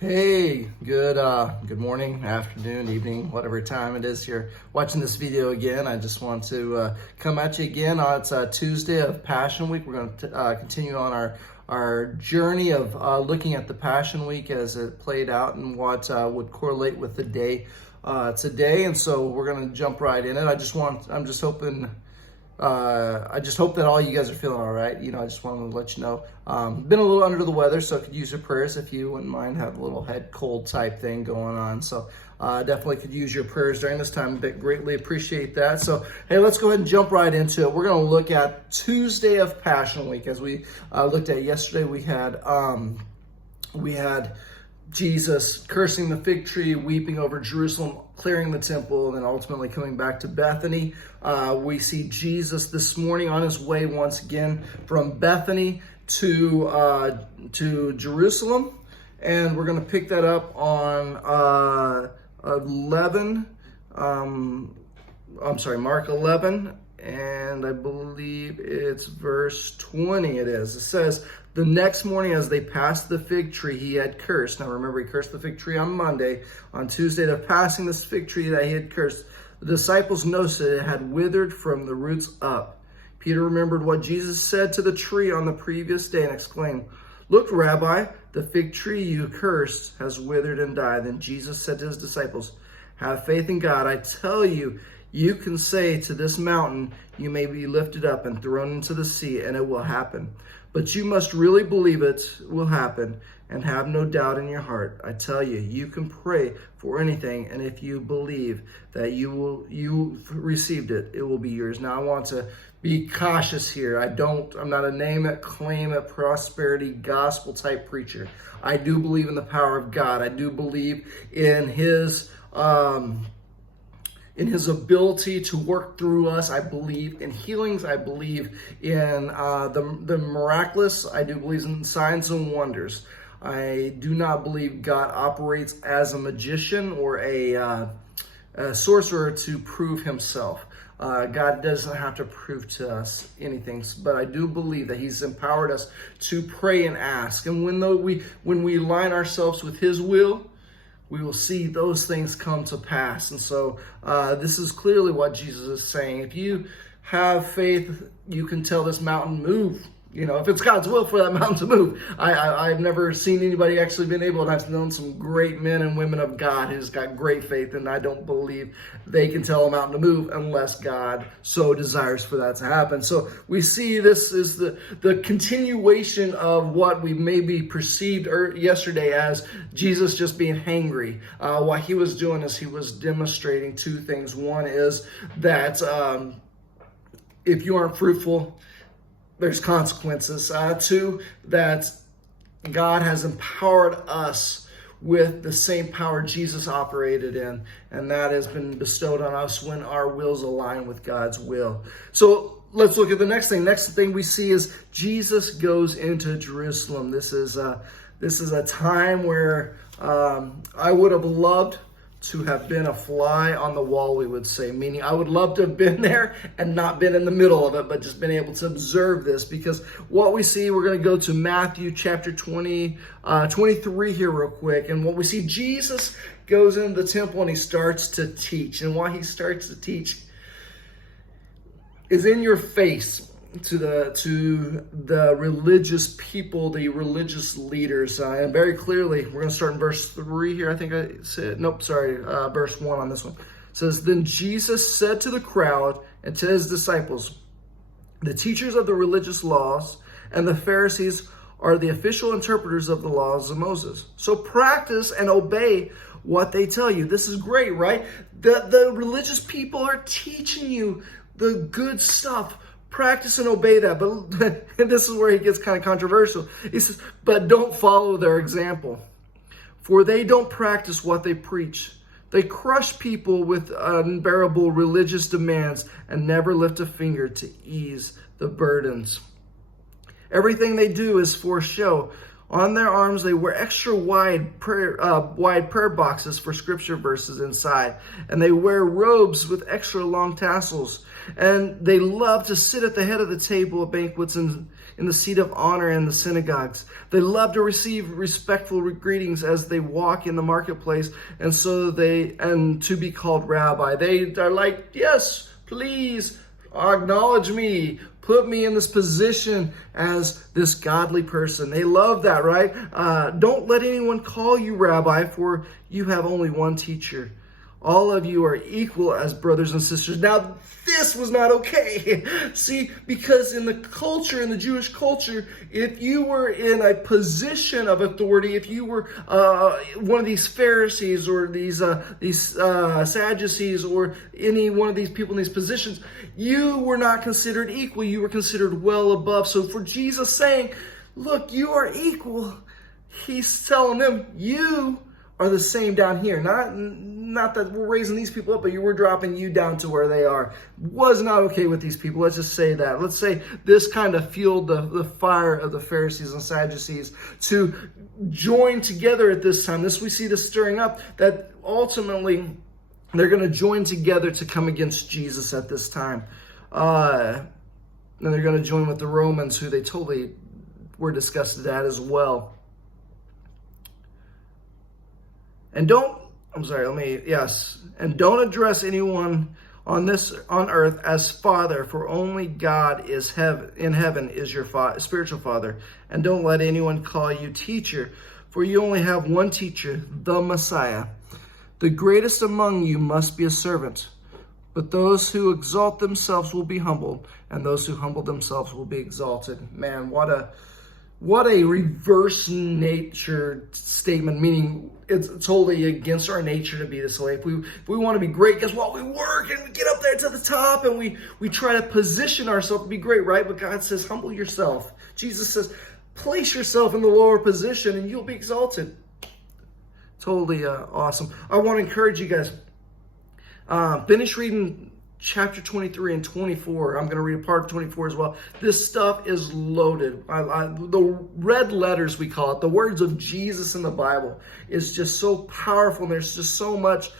Hey, good morning, afternoon, evening, whatever time it is you're watching this video again. I just want to come at you again. It's Tuesday of Passion Week. We're going to continue on our journey of looking at the Passion Week as it played out and what would correlate with the day today. And so we're going to jump right in it. I just hope that all you guys are feeling all right. I just wanted to let you know. Been a little under the weather, so I could use your prayers if you wouldn't mind. Have a little head cold type thing going on. So definitely could use your prayers during this time. Greatly appreciate that. So, hey, let's go ahead and jump right into it. We're going to look at Tuesday of Passion Week. As we looked at yesterday, we had Jesus cursing the fig tree, weeping over Jerusalem, clearing the temple, and then ultimately coming back to Bethany. We see Jesus this morning on his way once again from Bethany to Jerusalem, and we're going to pick that up on Mark 11, and I believe it's verse 20 it is. It says, "The next morning as they passed the fig tree he had cursed." Now remember, he cursed the fig tree on Monday. On Tuesday, they're passing this fig tree that he had cursed. The disciples noticed that it had withered from the roots up. Peter remembered what Jesus said to the tree on the previous day and exclaimed, "Look, Rabbi, the fig tree you cursed has withered and died." Then Jesus said to his disciples, "Have faith in God. I tell you, you can say to this mountain, you may be lifted up and thrown into the sea, and it will happen. But you must really believe it will happen and have no doubt in your heart. I tell you, you can pray for anything, and if you believe that you've received it, it will be yours." Now, I want to be cautious here. I'm not a name it, claim it, prosperity gospel type preacher. I do believe in the power of God. I do believe in his ability to work through us. I believe in healings. I believe in the miraculous. I do believe in signs and wonders. I do not believe God operates as a magician or a sorcerer to prove himself. God doesn't have to prove to us anything, but I do believe that he's empowered us to pray and ask. And when we line ourselves with his will, we will see those things come to pass. And so this is clearly what Jesus is saying. If you have faith, you can tell this mountain, move. If it's God's will for that mountain to move. I've never seen anybody actually been able, and I've known some great men and women of God who's got great faith, and I don't believe they can tell a mountain to move unless God so desires for that to happen. So we see this is the continuation of what we maybe perceived yesterday as Jesus just being hangry. What he was doing is he was demonstrating two things. One is that if you aren't fruitful, there's consequences. Two, that God has empowered us with the same power Jesus operated in, and that has been bestowed on us when our wills align with God's will. So let's look at the next thing. Next thing we see is Jesus goes into Jerusalem. This is a time where I would have loved to have been a fly on the wall, we would say, meaning I would love to have been there and not been in the middle of it, but just been able to observe this. Because what we see, we're going to go to Matthew chapter 23 here real quick. And what we see, Jesus goes into the temple and he starts to teach. And what he starts to teach is in your face to the religious people, the religious leaders, and very clearly, we're going to start in verse 3 here. I think I said, verse 1 on this one. It says, "Then Jesus said to the crowd and to his disciples, the teachers of the religious laws and the Pharisees are the official interpreters of the laws of Moses. So practice and obey what they tell you." This is great, right? The religious people are teaching you the good stuff. Practice and obey that. But and this is where he gets kind of controversial. He says, "But don't follow their example, for they don't practice what they preach. They crush people with unbearable religious demands and never lift a finger to ease the burdens. Everything they do is for show. On their arms, they wear extra wide prayer boxes for scripture verses inside. And they wear robes with extra long tassels. And they love to sit at the head of the table at banquets and in the seat of honor in the synagogues. They love to receive respectful greetings as they walk in the marketplace, and to be called rabbi. They are like, yes, please acknowledge me. Put me in this position as this godly person. They love that, right? Don't let anyone call you rabbi, for you have only one teacher. All of you are equal as brothers and sisters. Now, this was not okay. See, because in the culture, in the Jewish culture, if you were in a position of authority, if you were one of these Pharisees or these Sadducees or any one of these people in these positions, you were not considered equal. You were considered well above. So for Jesus saying, look, you are equal, he's telling them, you are the same down here. Not that we're raising these people up, but we're dropping you down to where they are. Was not okay with these people. Let's just say that. Let's say this kind of fueled the fire of the Pharisees and Sadducees to join together at this time. We see this stirring up, that ultimately they're going to join together to come against Jesus at this time. And they're going to join with the Romans, who they totally were disgusted at as well. And don't address anyone on earth as Father, for only God in heaven is your spiritual Father. And don't let anyone call you teacher, for you only have one teacher, the Messiah. The greatest among you must be a servant, but those who exalt themselves will be humbled, and those who humble themselves will be exalted. Man, what a reverse nature statement, meaning it's totally against our nature to be this way. If we want to be great, guess what? We work and we get up there to the top and we try to position ourselves to be great, right? But God says, humble yourself. Jesus says, place yourself in the lower position and you'll be exalted. Totally awesome. I want to encourage you guys, finish reading chapter 23 and 24. I'm going to read a part of 24 as well. This stuff is loaded. The red letters, we call it, the words of Jesus in the Bible, is just so powerful. And there's just so much.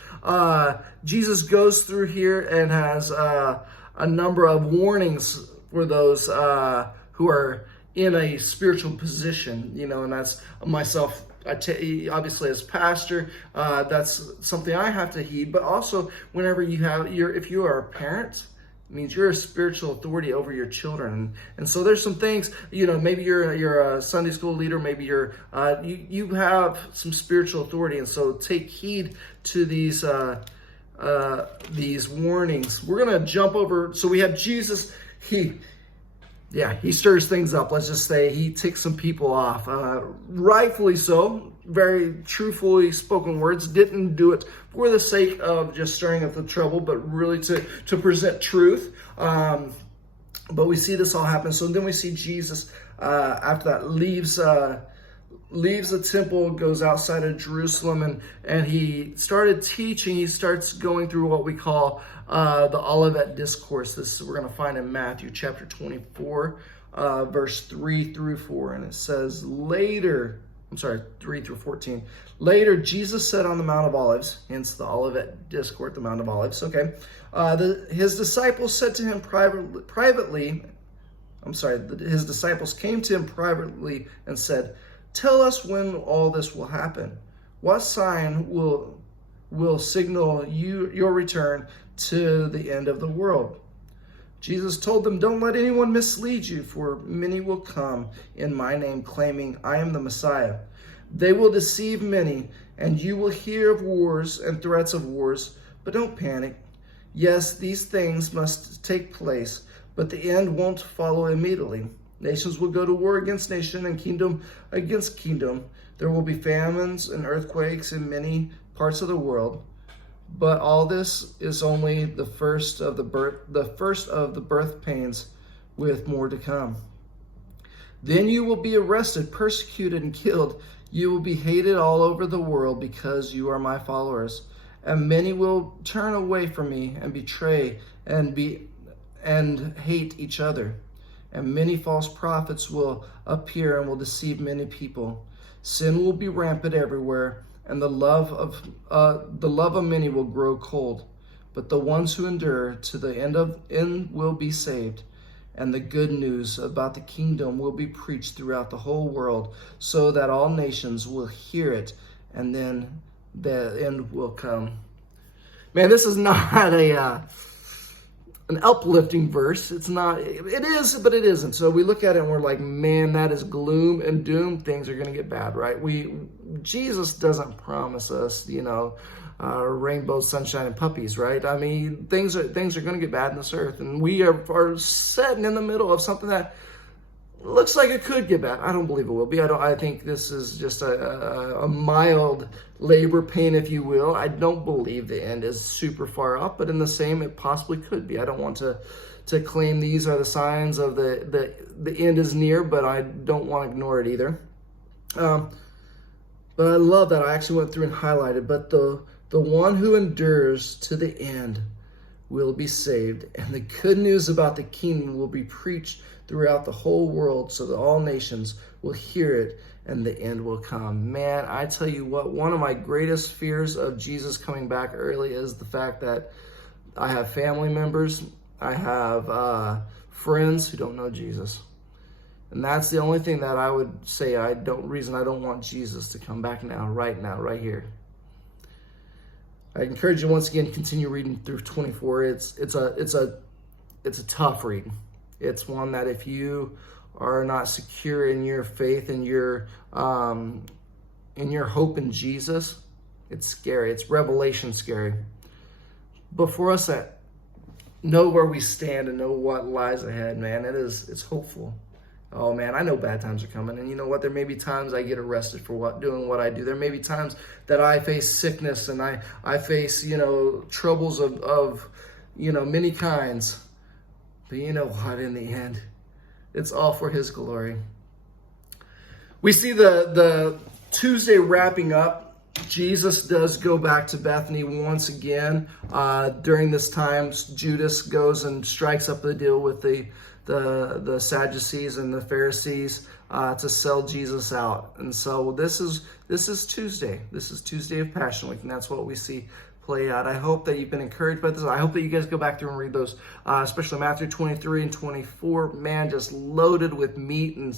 Jesus goes through here and has a number of warnings for those who are in a spiritual position, and that's myself. Obviously, as pastor, that's something I have to heed. But also, whenever if you are a parent, it means you're a spiritual authority over your children. And so there's some things, maybe you're a Sunday school leader, maybe you have some spiritual authority, and so take heed to these warnings. We're gonna jump over. So we have Jesus. He stirs things up. Let's just say he ticks some people off. Rightfully so. Very truthfully spoken words. Didn't do it for the sake of just stirring up the trouble, but really to present truth. But we see this all happen. So then we see Jesus, after that, leaves the temple, goes outside of Jerusalem, and he started teaching. He starts going through what we call the Olivet Discourse. This we're going to find in Matthew chapter 24, verse 3 through 4. And it says, 3 through 14. Later, Jesus said on the Mount of Olives, hence the Olivet Discourse, the Mount of Olives. Okay. His disciples said to him his disciples came to him privately and said, "Tell us when all this will happen. What sign will signal your return to the end of the world?" Jesus told them, "Don't let anyone mislead you, for many will come in my name claiming I am the Messiah. They will deceive many, and you will hear of wars and threats of wars, but don't panic. Yes, these things must take place, but the end won't follow immediately. Nations will go to war against nation and kingdom against kingdom. There will be famines and earthquakes in many parts of the world. But all this is only the first of the birth pains, with more to come. Then you will be arrested, persecuted, and killed. You will be hated all over the world because you are my followers. And many will turn away from me and betray and hate each other. And many false prophets will appear and will deceive many people. Sin will be rampant everywhere, and the love of many will grow cold. But the ones who endure to the end will be saved. and the good news about the kingdom will be preached throughout the whole world so that all nations will hear it, and then the end will come. Man, this is not an uplifting verse. It's not, it is, but it isn't. So we look at it and we're like, man, that is gloom and doom. Things are going to get bad, right? Jesus doesn't promise us, rainbow, sunshine, and puppies, right? I mean, things are going to get bad in this earth, and we are sitting in the middle of something that looks like it could get bad. I don't believe it will be. I think this is just a mild labor pain, if you will. I don't believe the end is super far off, but in the same, it possibly could be. I don't want to claim these are the signs of the end is near, but I don't want to ignore it either. But I love that I actually went through and highlighted, but the one who endures to the end will be saved, and the good news about the kingdom will be preached throughout the whole world so that all nations will hear it, and the end will come. Man, I tell you what, one of my greatest fears of Jesus coming back early is the fact that I have family members, I have friends who don't know Jesus. And that's the only thing that I would say I don't want Jesus to come back now, right here. I encourage you once again, continue reading through 24. It's a tough read. It's one that if you are not secure in your faith and your hope in Jesus, it's scary. It's revelation scary. But for us that know where we stand and know what lies ahead, man, it's hopeful. Oh man, I know bad times are coming, and you know what? There may be times I get arrested for doing what I do. There may be times that I face sickness and I face troubles of many kinds. But you know what? In the end, it's all for His glory. We see the Tuesday wrapping up. Jesus does go back to Bethany once again. During this time, Judas goes and strikes up a deal with the Sadducees and the Pharisees to sell Jesus out. And so this is Tuesday. This is Tuesday of Passion Week, and that's what we see play out. I hope that you've been encouraged by this. I hope that you guys go back through and read those, especially Matthew 23 and 24. Man, just loaded with meat and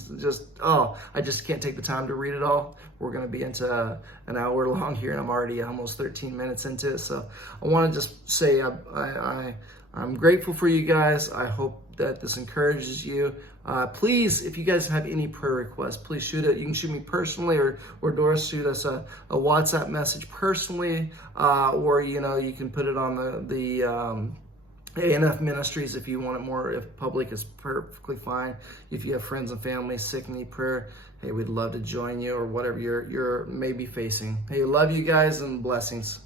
I just can't take the time to read it all. We're going to be into an hour long here, and I'm already almost 13 minutes into it. So I want to just say I'm grateful for you guys. I hope that this encourages you. Please, if you guys have any prayer requests, please shoot it. You can shoot me personally, or Doris shoot us a WhatsApp message personally, or you can put it on the ANF Ministries if you want it more. If public is perfectly fine. If you have friends and family sick and need prayer, hey, we'd love to join you, or whatever you're maybe facing. Hey, love you guys and blessings.